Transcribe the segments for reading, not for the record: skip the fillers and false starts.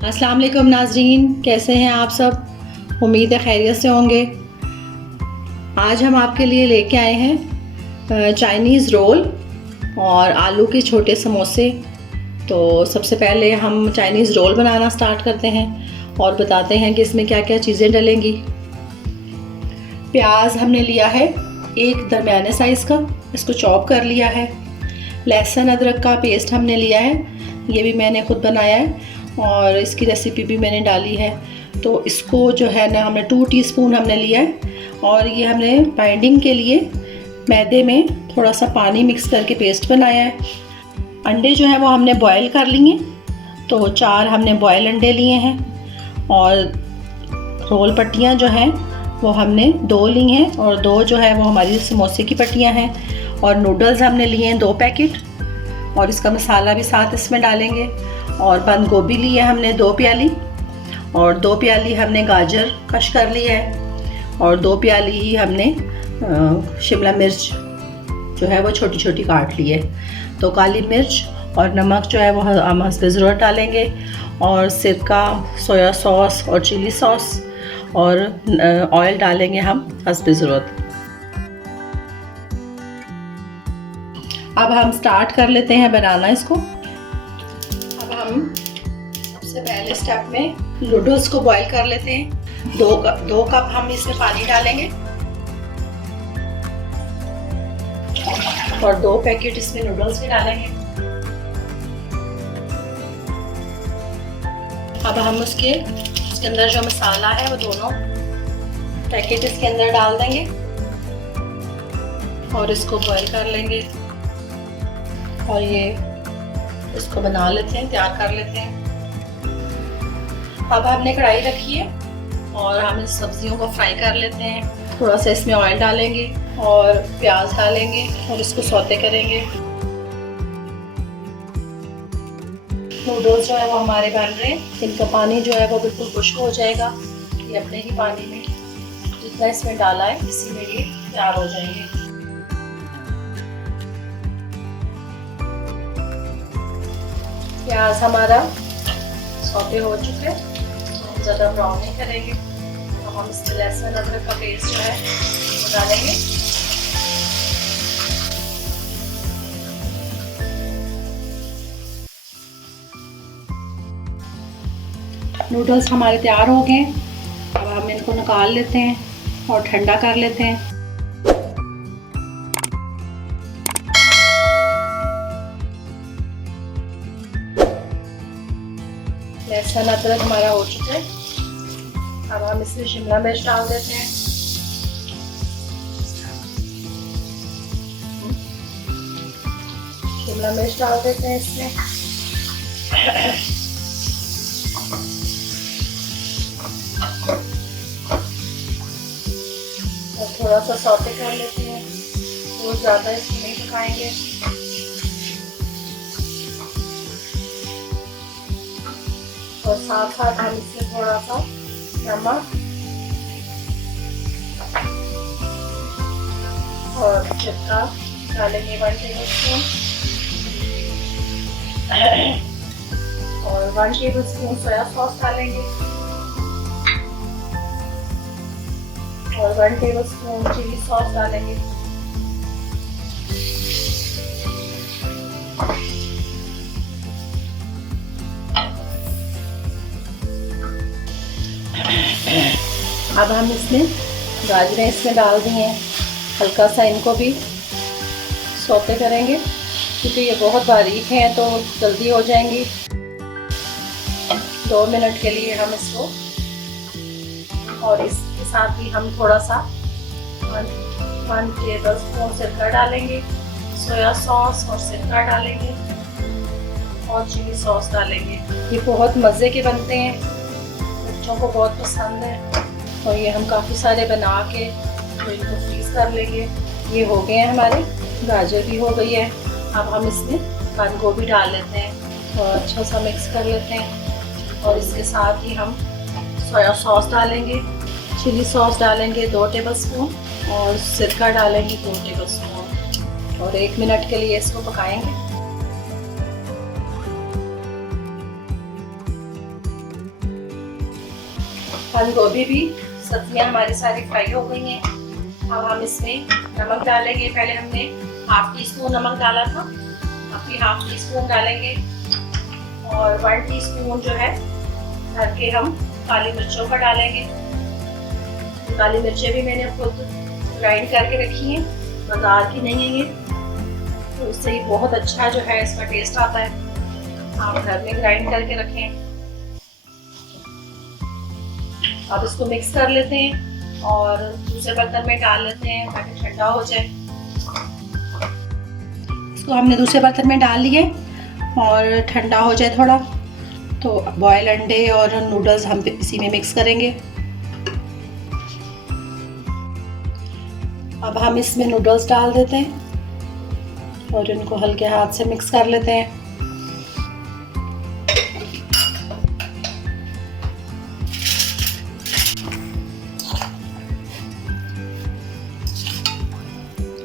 अस्सलाम वालेकुम नाज़रीन, कैसे हैं आप सब। उम्मीद है खैरियत से होंगे। आज हम आपके लिए लेके आए हैं चाइनीज़ रोल और आलू के छोटे समोसे। तो सबसे पहले हम चाइनीज़ रोल बनाना स्टार्ट करते हैं और बताते हैं कि इसमें क्या क्या चीज़ें डलेंगी। प्याज हमने लिया है एक दरमियाने साइज़ का, इसको चॉप कर लिया है। लहसुन अदरक का पेस्ट हमने लिया है, ये भी मैंने ख़ुद बनाया है और इसकी रेसिपी भी मैंने डाली है। तो इसको जो है ना हमने 2 टीस्पून हमने लिया है और ये हमने बाइंडिंग के लिए मैदे में थोड़ा सा पानी मिक्स करके पेस्ट बनाया है। अंडे जो है वो हमने बॉयल कर लिए, तो 4 हमने बॉयल अंडे लिए हैं और रोल पट्टियाँ जो हैं वो हमने 2 ली हैं और 2 जो है वो हमारी समोसे की पट्टियाँ हैं। और नूडल्स हमने लिए हैं 2 पैकेट और इसका मसाला भी साथ इसमें डालेंगे। और बंद गोभी ली है हमने 2 प्याली और 2 प्याली हमने गाजर कश कर लिया है और 2 प्याली ही हमने शिमला मिर्च जो है वो छोटी छोटी काट ली है। तो काली मिर्च और नमक जो है वो हम हस्बे ज़रूरत डालेंगे और सिरका, सोया सॉस और चिली सॉस और ऑयल डालेंगे हम हस्बे ज़रूरत। अब हम स्टार्ट कर लेते हैं बनाना इसको। अब हम सबसे पहले स्टेप में नूडल्स को बॉईल कर लेते हैं। 2 कप हम इसमें पानी डालेंगे और 2 पैकेट इसमें नूडल्स भी डालेंगे। अब हम उसके अंदर जो मसाला है वो दोनों पैकेट इसके अंदर डाल देंगे और इसको बॉईल कर लेंगे और ये इसको बना लेते हैं, तैयार कर लेते हैं। अब हमने कढ़ाई रखी है और हम इस सब्जियों को फ्राई कर लेते हैं। थोड़ा सा इसमें ऑयल डालेंगे और प्याज डालेंगे और इसको सौते करेंगे। नूडल्स जो है वो हमारे बन रहे हैं, इनका पानी जो है वो बिल्कुल खुश्क हो जाएगा। ये अपने ही पानी में जितना इसमें डाला है इसी में ये तैयार हो जाएंगे। प्याज हमारा सौते हो चुका है, हम ज़्यादा ब्राउन नहीं करेंगे। तो हम इसमें लहसुन अदरक का पेस्ट जो है वो डालेंगे। नूडल्स हमारे तैयार हो गए। अब हम इनको निकाल लेते हैं और ठंडा कर लेते हैं। लहसुन अदरक हमारा हो चुका है। अब हम इसमें शिमला मिर्च डाल देते हैं। शिमला मिर्च डाल देते हैं इसमें और थोड़ा सा सौते कर लेते हैं। बहुत ज़्यादा इसको नहीं पकाएंगे। और साथ साथ हम इसमें थोड़ा सा नमक और सिरका डालेंगे 1 टेबलस्पून और 1 टेबलस्पून सोया सॉस डालेंगे और 1 टेबलस्पून चिली सॉस डालेंगे। अब हम इसमें गाजरें इसमें डाल दी हैं, हल्का सा इनको भी सौते करेंगे क्योंकि ये बहुत बारीक हैं तो जल्दी हो जाएंगी। 2 मिनट के लिए हम इसको, और इसके साथ ही हम थोड़ा सा 1 टेबलस्पून सिरका डालेंगे, सोया सॉस और सिरका डालेंगे और चिली सॉस डालेंगे। ये बहुत मज़े के बनते हैं, बच्चों को बहुत पसंद है और ये हम काफ़ी सारे बना के तो इनको फ्रीज़ कर लेंगे। ये हो गए हैं हमारे, गाजर भी हो गई है। अब हम इसमें बंद गोभी डाल लेते हैं और अच्छा सा मिक्स कर लेते हैं और इसके साथ ही हम सोया सॉस डालेंगे, चिली सॉस डालेंगे 2 टेबलस्पून और सिरका डालेंगे 2 टेबलस्पून और 1 मिनट के लिए इसको पकाएंगे। बंद गोभी भी, सब्जियां हमारी सारी फ्राई हो गई हैं। अब हम इसमें नमक डालेंगे। पहले हमने हाफ टी स्पून नमक डाला था, अभी हाफ टी स्पून डालेंगे। और 1 टीस्पून जो है भर के हम काली मिर्चों का डालेंगे। काली मिर्चें भी मैंने खुद ग्राइंड करके रखी हैं, बाजार की नहीं है ये, तो इससे ही बहुत अच्छा जो है इसका टेस्ट आता है। आप घर में ग्राइंड करके रखें। अब इसको मिक्स कर लेते हैं और दूसरे बर्तन में डाल लेते हैं ताकि ठंडा हो जाए। इसको हमने दूसरे बर्तन में डाल लिए और ठंडा हो जाए थोड़ा, तो बॉयल अंडे और नूडल्स हम इसी में मिक्स करेंगे। अब हम इसमें नूडल्स डाल देते हैं और इनको हल्के हाथ से मिक्स कर लेते हैं।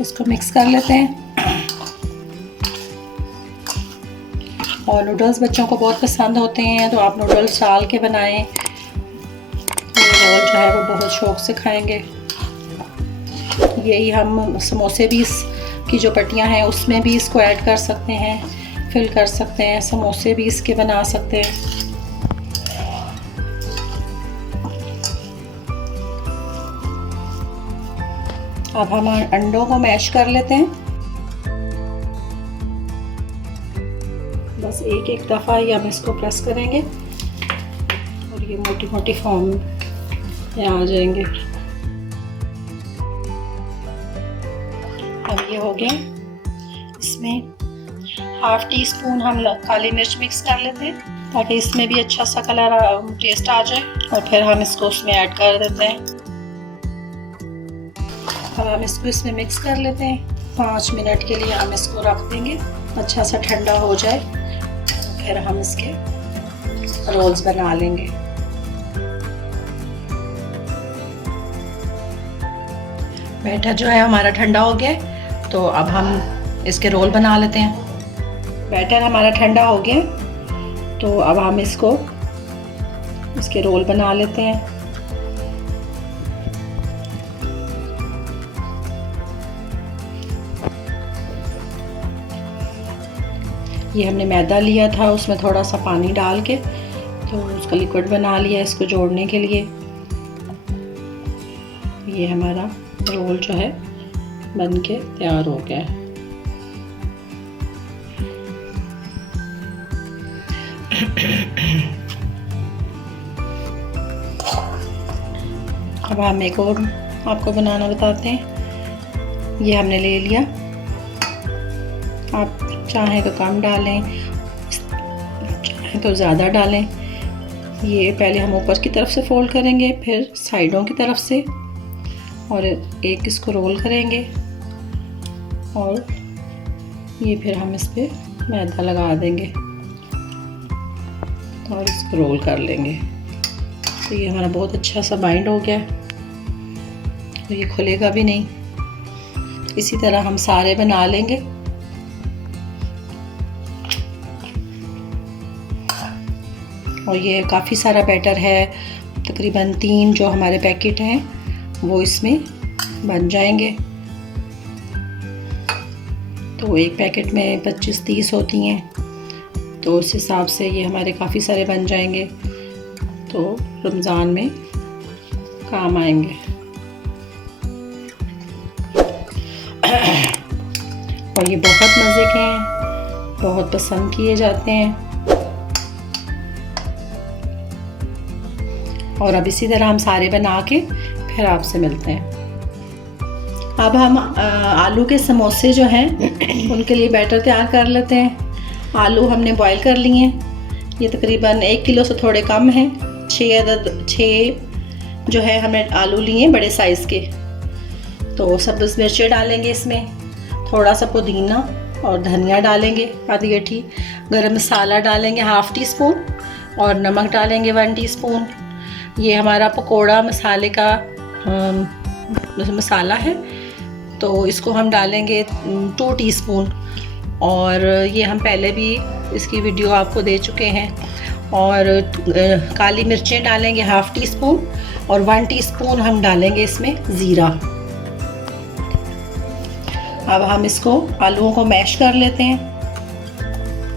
इसको मिक्स कर लेते हैं। और नूडल्स बच्चों को बहुत पसंद होते हैं, तो आप नूडल्स डाल के बनाएं, तो रोल जो है वो बहुत शौक से खाएंगे। यही हम समोसे भी की जो पट्टियां हैं उसमें भी इसको ऐड कर सकते हैं, फिल कर सकते हैं, समोसे भी इसके बना सकते हैं। अब हम अंडों को मैश कर लेते हैं। बस एक एक दफ़ा ही हम इसको प्रेस करेंगे और ये मोटी मोटी फॉर्म में आ जाएंगे। अब ये हो गया। इसमें हाफ टी स्पून हम काली मिर्च मिक्स कर लेते हैं ताकि इसमें भी अच्छा सा कलर टेस्ट आ जाए, और फिर हम इसको उसमें ऐड कर देते हैं। अब हम इसको इसमें मिक्स कर लेते हैं। 5 मिनट के लिए हम इसको रख देंगे, अच्छा सा ठंडा हो जाए, फिर हम इसके रोल्स बना लेंगे। बैटर जो है हमारा ठंडा हो गया, तो अब हम इसके रोल बना लेते हैं। बैटर हमारा ठंडा हो गया, तो अब हम इसके रोल बना लेते हैं। ये हमने मैदा लिया था, उसमें थोड़ा सा पानी डाल के तो उसका लिक्विड बना लिया इसको जोड़ने के लिए। ये हमारा रोल जो है बन के तैयार हो गया है। अब हम एक और आपको बनाना बताते हैं। ये हमने ले लिया, आप चाहें तो कम डालें, चाहें तो ज़्यादा डालें। ये पहले हम ऊपर की तरफ से फोल्ड करेंगे, फिर साइडों की तरफ से, और एक इसको रोल करेंगे, और ये फिर हम इस पर मैदा लगा देंगे और इसको रोल कर लेंगे। तो ये हमारा बहुत अच्छा सा बाइंड हो गया है, तो ये खुलेगा भी नहीं। इसी तरह हम सारे बना लेंगे। और ये काफ़ी सारा बैटर है, तकरीबन 3 जो हमारे पैकेट हैं वो इसमें बन जाएंगे। तो एक पैकेट में 25-30 होती हैं, तो उस हिसाब से ये हमारे काफ़ी सारे बन जाएंगे, तो रमज़ान में काम आएंगे। और ये बहुत मज़े के हैं, बहुत पसंद किए जाते हैं। और अब इसी तरह हम सारे बना के फिर आपसे मिलते हैं। अब हम आलू के समोसे जो हैं उनके लिए बैटर तैयार कर लेते हैं। आलू हमने बॉईल कर लिए हैं, ये तकरीबन 1 किलो से थोड़े कम हैं। 6 जो है हमने आलू लिए बड़े साइज़ के। तो सब्ज़ मिर्चें डालेंगे इसमें, थोड़ा सा पुदीना और धनिया डालेंगे आधी गठी, गरम मसाला डालेंगे हाफ टी स्पून, और नमक डालेंगे 1 टीस्पून। ये हमारा पकोड़ा मसाले का मसाला है, तो इसको हम डालेंगे 2 टीस्पून। और ये हम पहले भी इसकी वीडियो आपको दे चुके हैं। और काली मिर्चें डालेंगे 1/2 टीस्पून और 1 टीस्पून हम डालेंगे इसमें ज़ीरा। अब हम इसको आलूओं को मैश कर लेते हैं।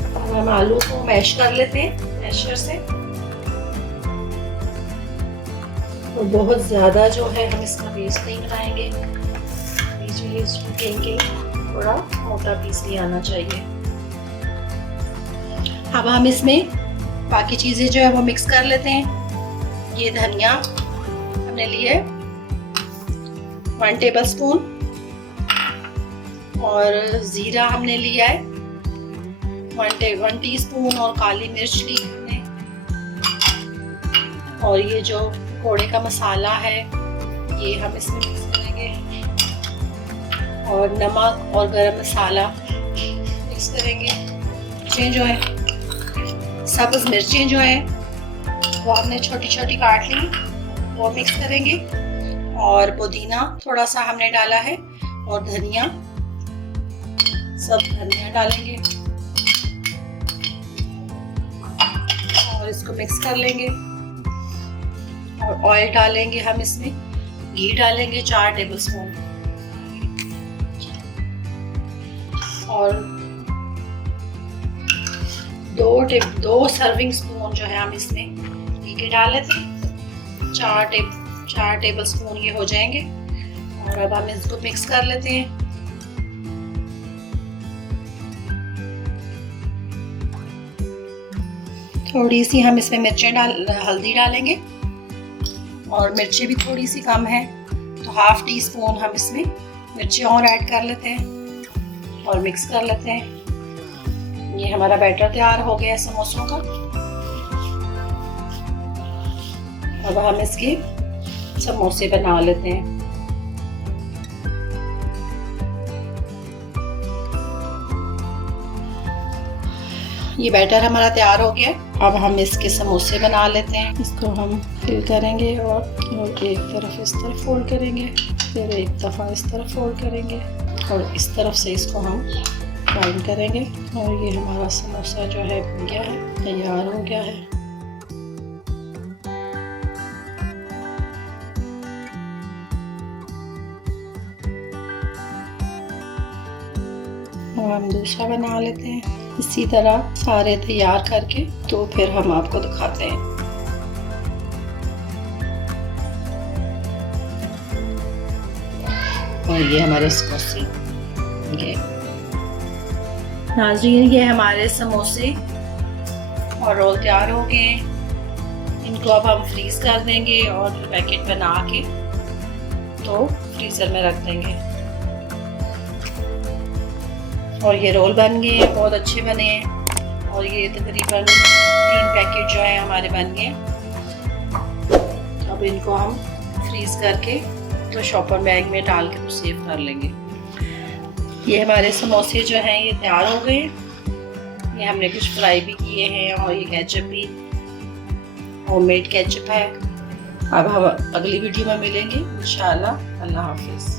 अब हम आलू को मैश कर लेते हैं मैशर से। और बहुत ज़्यादा जो है हम इसका पेस्ट नहीं बनाएंगे, बीच में देंगे, थोड़ा मोटा पीस भी आना चाहिए। अब हम इसमें बाकी चीज़ें जो है वो मिक्स कर लेते हैं। ये धनिया हमने लिए 1 टेबलस्पून और ज़ीरा हमने लिया है 1 टीस्पून और काली मिर्च ली हमने। और ये जो पकौड़े का मसाला है ये हम इसमें मिक्स करेंगे और नमक और गरम मसाला मिक्स करेंगे। मिर्चें जो है सब्ज़ मिर्चें जो है वो हमने छोटी छोटी काट ली, वो मिक्स करेंगे। और पुदीना थोड़ा सा हमने डाला है और धनिया, सब धनिया डालेंगे और इसको मिक्स कर लेंगे। और ऑयल डालेंगे हम इसमें, घी डालेंगे 4 टेबलस्पून और 2 सर्विंग स्पून जो है हम इसमें घी के डाल लेते हैं। 4 टेबलस्पून ये हो जाएंगे। और अब हम इसको मिक्स कर लेते हैं। थोड़ी सी हम इसमें हल्दी डालेंगे और मिर्चें भी थोड़ी सी कम है तो 1/2 टीस्पून हम इसमें मिर्चें और ऐड कर लेते हैं और मिक्स कर लेते हैं। ये हमारा बैटर तैयार हो गया है समोसों का। अब हम इसके समोसे बना लेते हैं। ये बैटर हमारा तैयार हो गया। अब हम इसके समोसे बना लेते हैं। इसको हम फिल करेंगे और एक तरफ इस तरफ फोल्ड करेंगे, फिर एक दफ़ा इस तरफ फोल्ड करेंगे और इस तरफ से इसको हम फ्राई करेंगे। और ये हमारा समोसा जो है बन गया है, तैयार हो गया है। और हम दूसरा बना लेते हैं इसी तरह सारे तैयार करके, तो फिर हम आपको दिखाते हैं। और ये हमारे समोसे, ये नाज़रीन ये हमारे समोसे और रोल तैयार हो गए हैं। इनको अब हम फ्रीज कर देंगे और फिर पैकेट बना के तो फ्रीज़र में रख देंगे। और ये रोल बन गए हैं, बहुत अच्छे बने हैं। और ये तकरीबन 3 पैकेट जो है हमारे बन गए। अब इनको हम फ्रीज करके तो शॉपर बैग में डाल के तो सेव कर लेंगे। ये हमारे समोसे जो हैं ये तैयार हो गए। ये हमने कुछ फ्राई भी किए हैं और ये केचप भी होममेड केचप है। अब हम अगली वीडियो में मिलेंगे इंशाल्लाह। अल्लाह हाफिज़।